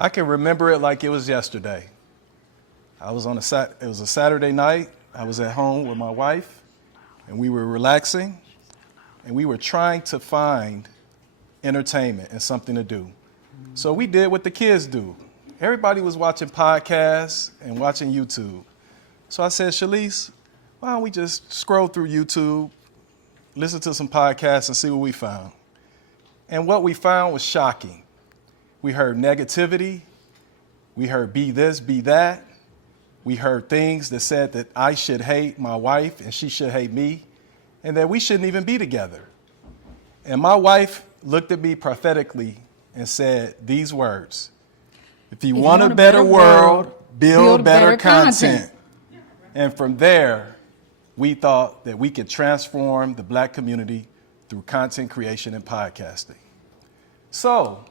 I can remember it like it was yesterday. It was a Saturday night. I was at home with my wife, and we were relaxing, and we were trying to find entertainment and something to do. So we did what the kids do. Everybody was watching podcasts and watching YouTube. So I said, Shelice, why don't we just scroll through YouTube, listen to some podcasts, and see what we found. And what we found was shocking. We heard negativity. We heard be this, be that. We heard things that said that I should hate my wife and she should hate me, and that we shouldn't even be together. And my wife looked at me prophetically and said these words: if you want a better world, build better content. And from there, we thought that we could transform the Black community through content creation and podcasting. So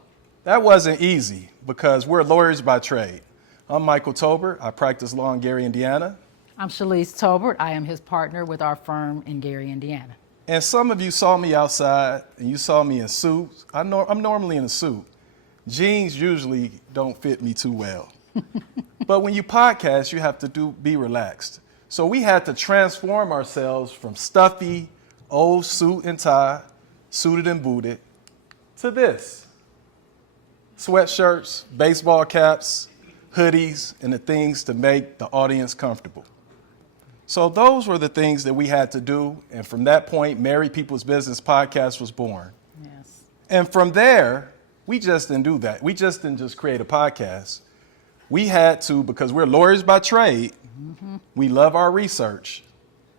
that wasn't easy because we're lawyers by trade. I'm Michael Tolbert. I practice law in Gary, Indiana. I'm Shelice Tolbert. I am his partner with our firm in Gary, Indiana. And some of you saw me outside and you saw me in suits. I'm normally in a suit. Jeans usually don't fit me too well. But when you podcast, you have to be relaxed. So we had to transform ourselves from stuffy, old suit and tie, suited and booted, to this. Sweatshirts, baseball caps, hoodies, and the things to make the audience comfortable. So those were the things that we had to do. And from that point, Married People's Business Podcast was born. Yes. And from there, we just didn't do that. We just didn't just create a podcast. We had to, because we're lawyers by trade, we love our research.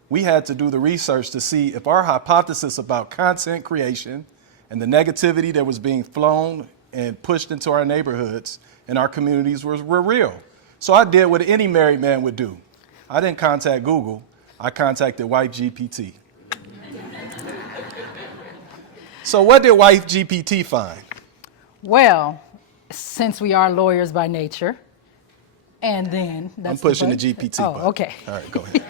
We had to do the research to see if our hypothesis about content creation and the negativity that was being flown and pushed into our neighborhoods and our communities were real. So I did what any married man would do. I didn't contact Google. I contacted Wife GPT. So what did Wife GPT find? Well, since we are lawyers by nature, and then I'm pushing the GPT button. Okay. All right, go ahead.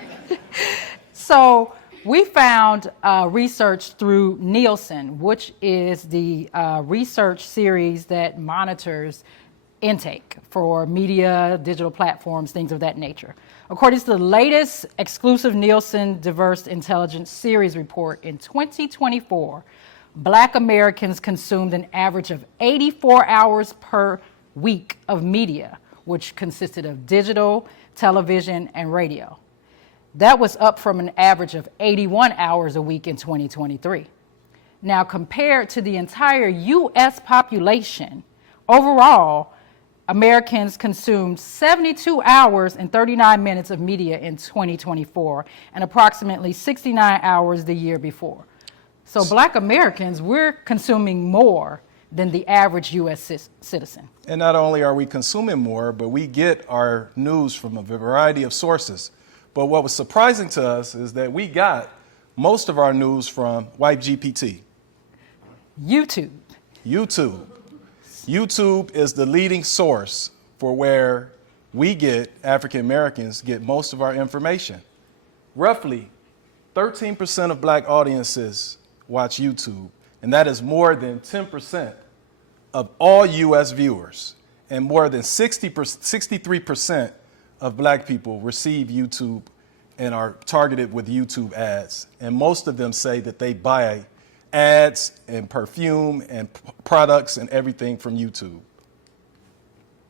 So we found research through Nielsen, which is the research series that monitors intake for media, digital platforms, things of that nature. According to the latest exclusive Nielsen Diverse Intelligence Series report in 2024, Black Americans consumed an average of 84 hours per week of media, which consisted of digital, television, and radio. That was up from an average of 81 hours a week in 2023. Now, compared to the entire U.S. population, overall, Americans consumed 72 hours and 39 minutes of media in 2024 and approximately 69 hours the year before. So Black Americans, we're consuming more than the average U.S. citizen. And not only are we consuming more, but we get our news from a variety of sources. But what was surprising to us is that we got most of our news from Wife GPT. YouTube. YouTube is the leading source for where we get, African Americans, get most of our information. Roughly 13% of Black audiences watch YouTube, and that is more than 10% of all U.S. viewers, and more than 63% of Black people receive YouTube and are targeted with YouTube ads. And most of them say that they buy ads and perfume and products and everything from YouTube.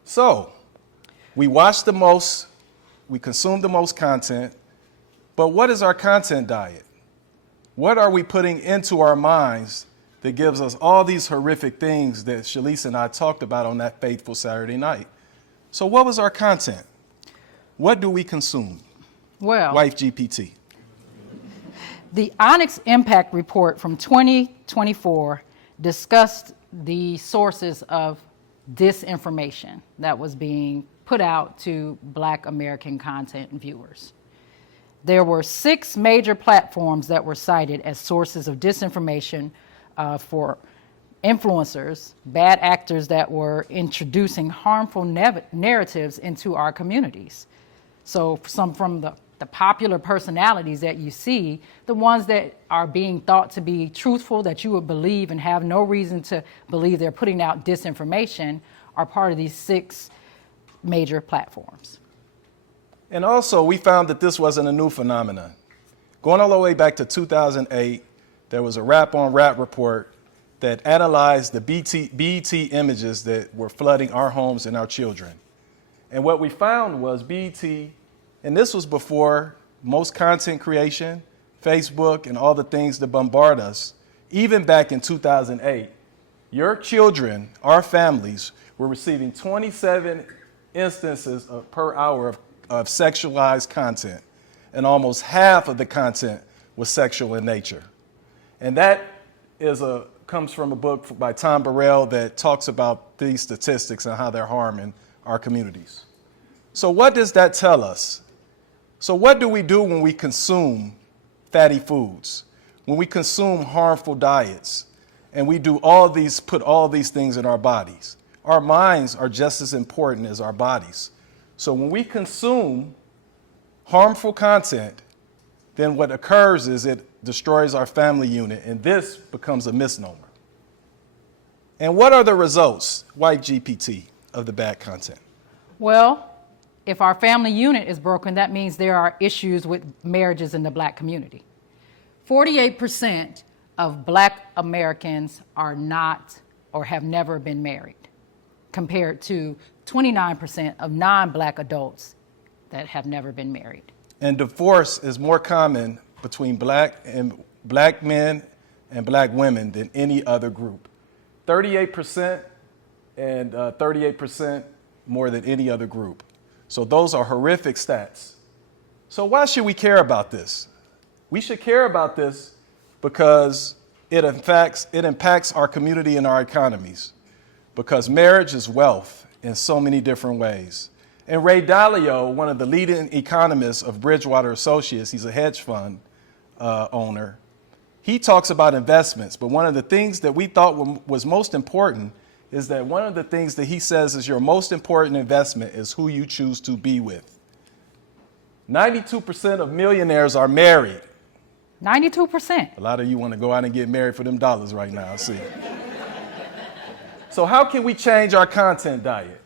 So we watch the most, we consume the most content, but what is our content diet? What are we putting into our minds that gives us all these horrific things that Shelice and I talked about on that fateful Saturday night? So what was our content? What do we consume? Well, Wife GPT. The Onyx Impact Report from 2024 discussed the sources of disinformation that was being put out to Black American content viewers. There were 6 major platforms that were cited as sources of disinformation for influencers, bad actors that were introducing harmful narratives into our communities. So some from the popular personalities that you see, the ones that are being thought to be truthful, that you would believe and have no reason to believe they're putting out disinformation, are part of these 6 major platforms. And also, we found that this wasn't a new phenomenon. Going all the way back to 2008, there was a Rap on Rap report that analyzed the BET images that were flooding our homes and our children. And what we found was BET, and this was before most content creation, Facebook, and all the things that bombard us, even back in 2008, your children, our families, were receiving 27 instances per hour of sexualized content, and almost half of the content was sexual in nature. And that comes from a book by Tom Burrell that talks about these statistics and how they're harming our communities. So what does that tell us? So what do we do when we consume fatty foods, when we consume harmful diets, and we do put all these things in our bodies? Our minds are just as important as our bodies. So when we consume harmful content, then what occurs is it destroys our family unit, and this becomes a misnomer. And what are the results, white GPT, of the bad content? Well, if our family unit is broken, that means there are issues with marriages in the Black community. 48% of Black Americans are not or have never been married, compared to 29% of non-Black adults that have never been married. And divorce is more common between Black men and Black women than any other group. 38% and 38% more than any other group. So those are horrific stats. So why should we care about this? We should care about this because it impacts our community and our economies, because marriage is wealth in so many different ways. And Ray Dalio, one of the leading economists of Bridgewater Associates, he's a hedge fund owner, he talks about investments, but one of the things that we thought was most important is that one of the things that he says is your most important investment is who you choose to be with. 92% of millionaires are married. 92%. A lot of you want to go out and get married for them dollars right now, I see. So how can we change our content diet?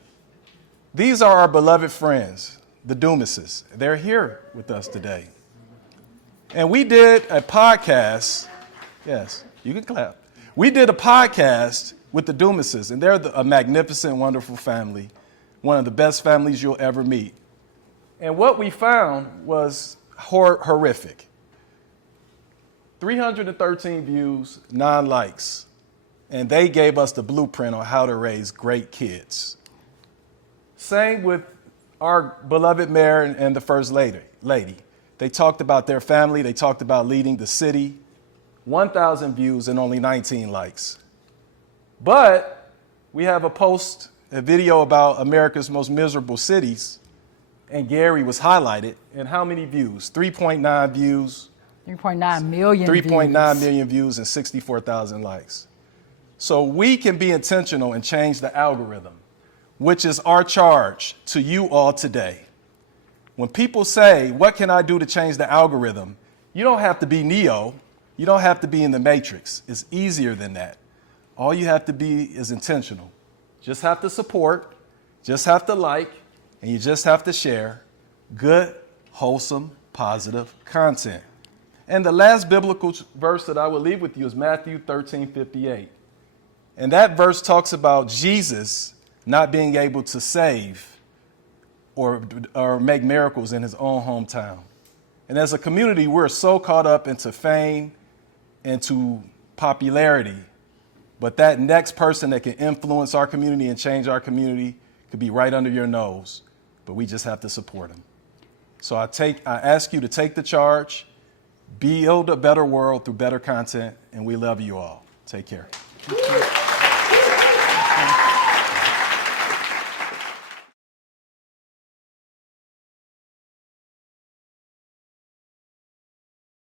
These are our beloved friends, the Dumases. They're here with us today. And we did a podcast. Yes, you can clap. We did a podcast with the Dumases, and they're a magnificent, wonderful family, one of the best families you'll ever meet. And what we found was horrific. 313 views, 9 likes. And they gave us the blueprint on how to raise great kids. Same with our beloved mayor and the first lady. They talked about their family. They talked about leading the city. 1,000 views and only 19 likes. But we have a video about America's most miserable cities, and Gary was highlighted. And how many views? 3.9 views. 3.9 million 3.9 million views and 64,000 likes. So we can be intentional and change the algorithm, which is our charge to you all today. When people say, what can I do to change the algorithm? You don't have to be Neo. You don't have to be in the Matrix. It's easier than that. All you have to be is intentional. Just have to support, just have to like, and you just have to share good, wholesome, positive content. And the last biblical verse that I will leave with you is Matthew 13:58. And that verse talks about Jesus not being able to save or make miracles in his own hometown. And as a community, we're so caught up into fame and to popularity. But that next person that can influence our community and change our community could be right under your nose. But we just have to support them. So I ask you to take the charge, build a better world through better content, and we love you all. Take care.